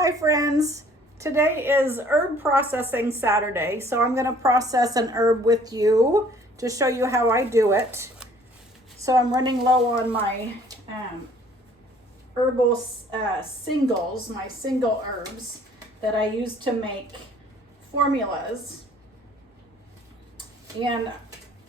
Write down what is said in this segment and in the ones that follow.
Hi friends, today is herb processing Saturday, so I'm going to process an herb with you to show you how I do it. So I'm running low on my herbal singles, my single herbs that I use to make formulas, and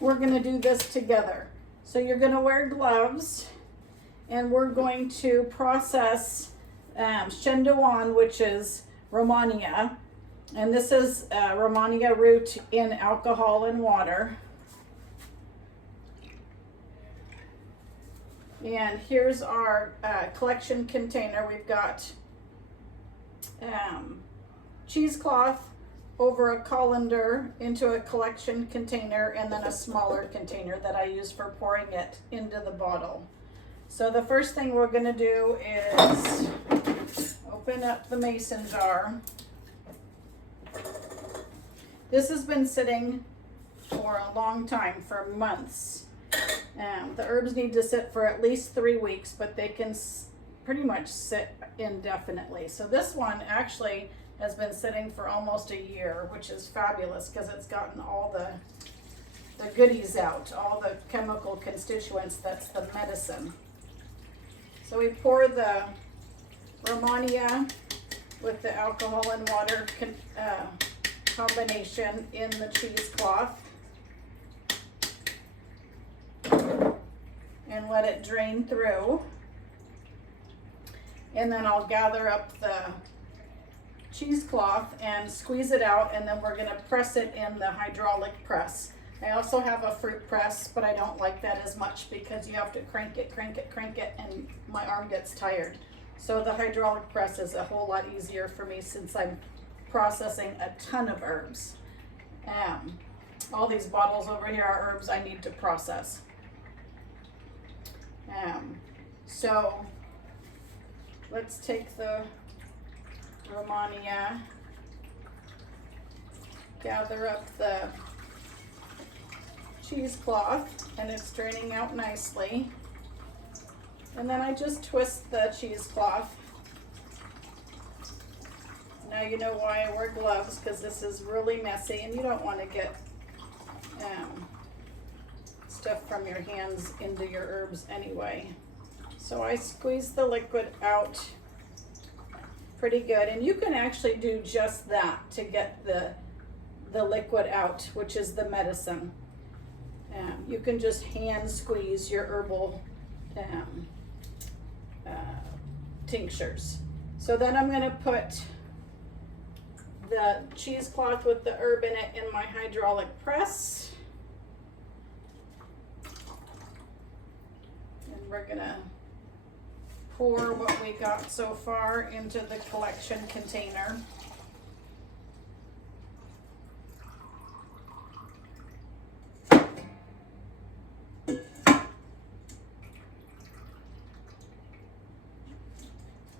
we're going to do this together. So you're going to wear gloves, and we're going to process Shenduan, which is Romania, and this is Romania root in alcohol and water. And here's our collection container. We've got cheesecloth over a colander into a collection container, and then a smaller container that I use for pouring it into the bottle. So the first thing we're going to do is open up the mason jar. This has been sitting for a long time, for months. The herbs need to sit for at least 3 weeks, but they can pretty much sit indefinitely. So this one actually has been sitting for almost a year, which is fabulous because it's gotten all the goodies out, all the chemical constituents. That's the medicine. So we pour the Romania with the alcohol and water combination in the cheesecloth and let it drain through. And then I'll gather up the cheesecloth and squeeze it out, and then we're going to press it in the hydraulic press. I also have a fruit press, but I don't like that as much because you have to crank it, and my arm gets tired. So the hydraulic press is a whole lot easier for me since I'm processing a ton of herbs. All these bottles over here are herbs I need to process. So let's take the Romania, gather up the cheesecloth, and it's draining out nicely. And then I just twist the cheesecloth. Now you know why I wear gloves, because this is really messy and you don't want to get stuff from your hands into your herbs anyway. So I squeeze the liquid out pretty good, and you can actually do just that to get the liquid out, which is the medicine. You can just hand squeeze your herbal tinctures. So then I'm going to put the cheesecloth with the herb in it in my hydraulic press, and we're going to pour what we got so far into the collection container.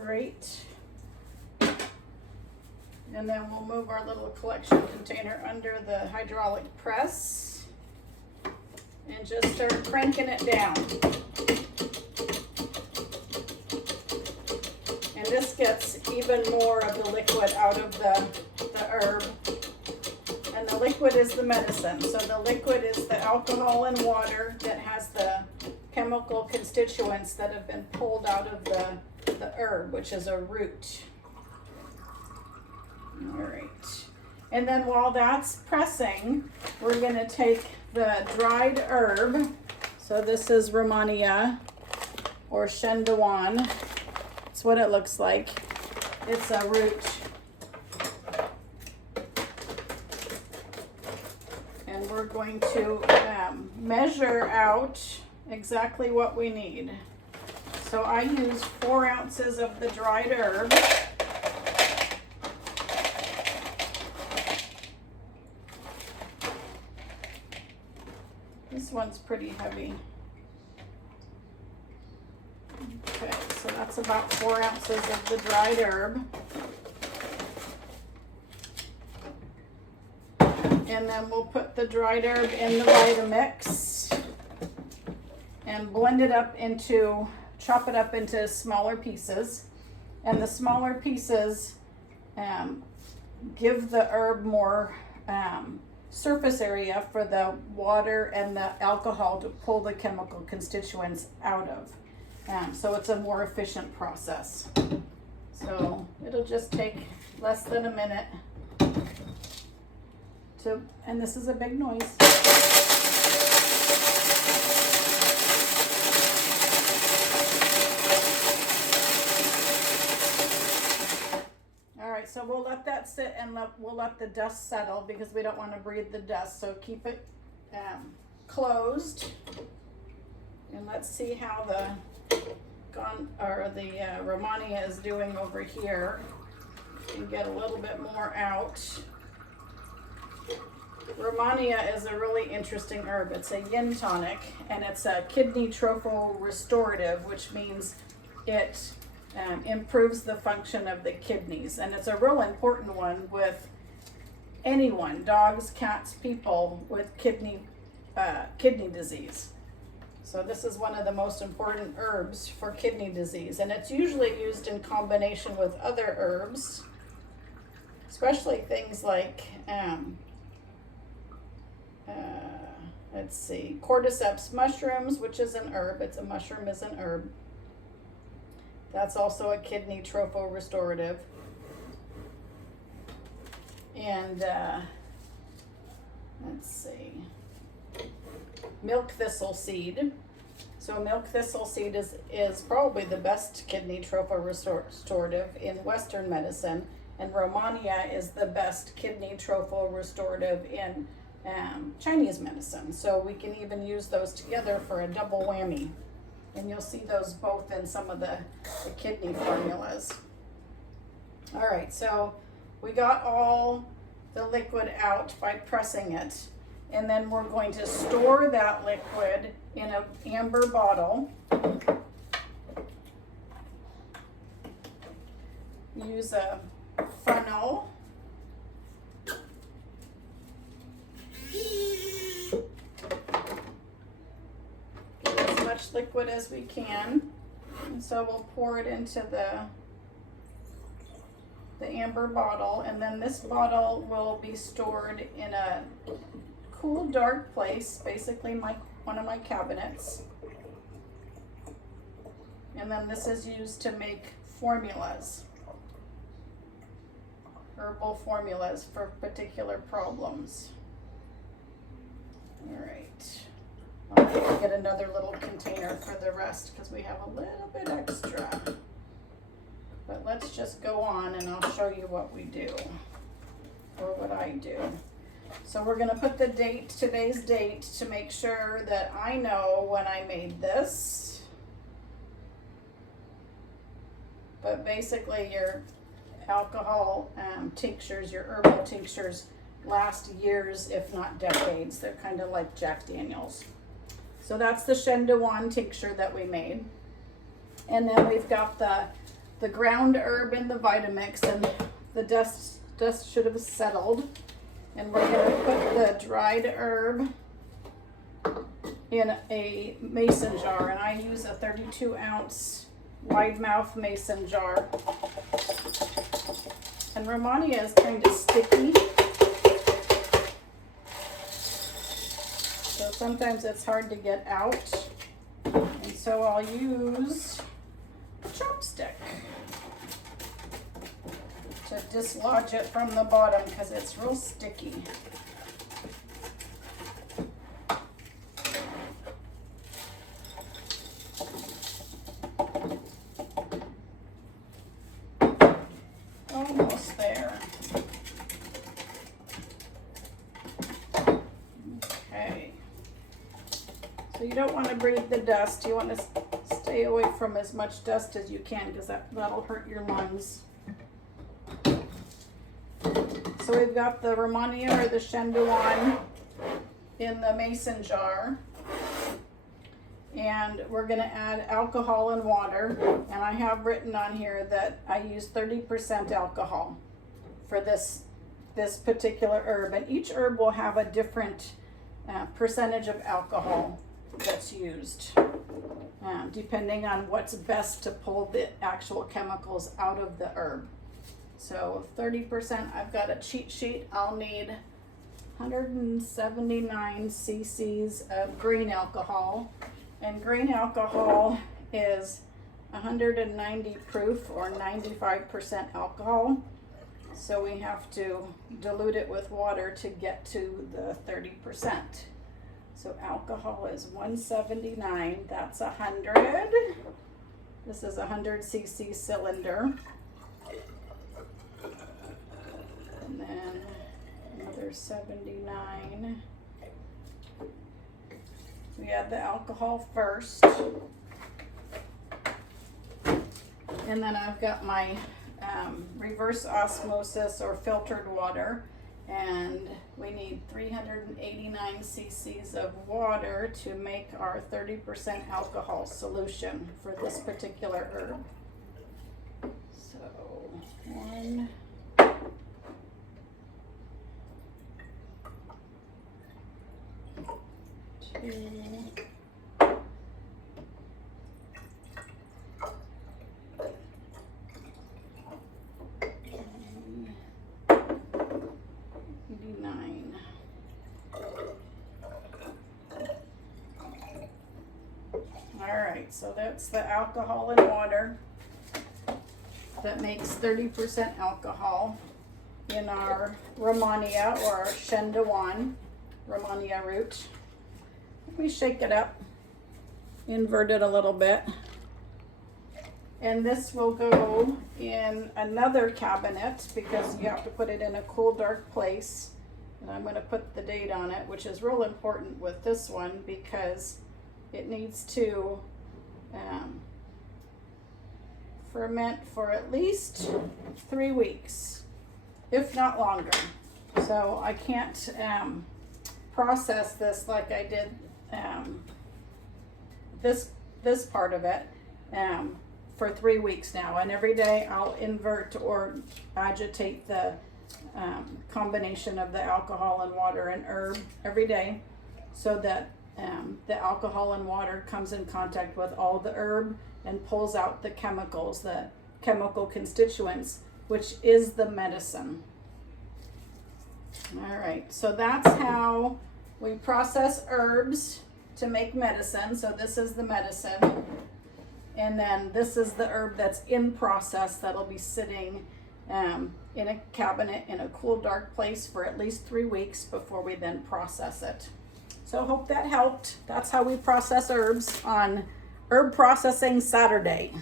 Great. And then we'll move our little collection container under the hydraulic press and just start cranking it down. And this gets even more of the liquid out of the herb. And the liquid is the medicine. So the liquid is the alcohol and water that has the chemical constituents that have been pulled out of the herb, which is a root. All right. And then while that's pressing, we're going to take the dried herb. So this is Romania or Shenduan. That's what it looks like. It's a root. And we're going to measure out exactly what we need. So I use 4 ounces of the dried herb. This one's pretty heavy. Okay, so that's about 4 ounces of the dried herb. And then we'll put the dried herb in the Vitamix and blend it up into, chop it up into smaller pieces. And the smaller pieces give the herb more surface area for the water and the alcohol to pull the chemical constituents out of. So it's a more efficient process. So it'll just take less than a minute to, and this is a big noise. All right, so we'll let that sit and we'll let the dust settle because we don't want to breathe the dust. So keep it closed, and let's see how the Romania is doing over here, and get a little bit more out. Romania is a really interesting herb. It's a yin tonic, and it's a kidney trophal restorative, which means it improves the function of the kidneys, and it's a real important one with anyone, dogs, cats, people with kidney disease. So this is one of the most important herbs for kidney disease, and it's usually used in combination with other herbs, especially things like let's see, cordyceps mushrooms, which is an herb. It's a mushroom, is an herb. That's also a kidney trophal restorative. And let's see, milk thistle seed. So milk thistle seed is probably the best kidney trophal restorative in Western medicine, and Romania is the best kidney trophal restorative in Chinese medicine. So we can even use those together for a double whammy. And you'll see those both in some of the kidney formulas. All right, so we got all the liquid out by pressing it. And then we're going to store that liquid in an amber bottle. Use a funnel. Get as much liquid as we can. And so we'll pour it into the amber bottle, and then this bottle will be stored in a cool, dark place, basically one of my cabinets. And then this is used to make formulas, herbal formulas for particular problems. All right, I'll get another little container for the rest because we have a little bit extra. But let's just go on and I'll show you what we do, or what I do. So we're gonna put the date, today's date, to make sure that I know when I made this. But basically your alcohol tinctures, your herbal tinctures, last years, if not decades. They're kind of like Jack Daniels. So that's the Shen de Wan tincture that we made. And then we've got the ground herb in the Vitamix, and the dust should have settled. And we're going to put the dried herb in a mason jar, and I use a 32-ounce wide mouth mason jar. And Romania is kind of sticky, so sometimes it's hard to get out, and so I'll use a chopstick to dislodge it from the bottom because it's real sticky. Almost there. Okay. So you don't want to breathe the dust. You want to stay away from as much dust as you can because that'll hurt your lungs. So we've got the Romania or the Shen de Wan in the mason jar, and we're going to add alcohol and water, and I have written on here that I use 30% alcohol for this particular herb, and each herb will have a different percentage of alcohol that's used. depending on what's best to pull the actual chemicals out of the herb. So 30%, I've got a cheat sheet. I'll need 179 cc's of grain alcohol, and grain alcohol is 190 proof or 95% alcohol. So we have to dilute it with water to get to the 30%. So alcohol is 179, that's 100. This is a 100 cc cylinder. And then another 79. We add the alcohol first. And then I've got my reverse osmosis or filtered water, and we need 389 cc's of water to make our 30% alcohol solution for this particular herb. So 1, 2, 89. All right, so that's the alcohol and water that makes 30% alcohol in our Romania or our Shendawan, Romania root. Let me shake it up, invert it a little bit. And this will go in another cabinet because you have to put it in a cool, dark place. And I'm going to put the date on it, which is real important with this one because it needs to ferment for at least 3 weeks, if not longer. So I can't process this like I did this part of it for 3 weeks now, and every day I'll invert or agitate the combination of the alcohol and water and herb every day so that the alcohol and water comes in contact with all the herb and pulls out the chemicals, the chemical constituents, which is the medicine. All right, so that's how we process herbs to make medicine. So this is the medicine. And then this is the herb that's in process that'll be sitting in a cabinet in a cool, dark place for at least 3 weeks before we then process it. So I hope that helped. That's how we process herbs on Herb Processing Saturday.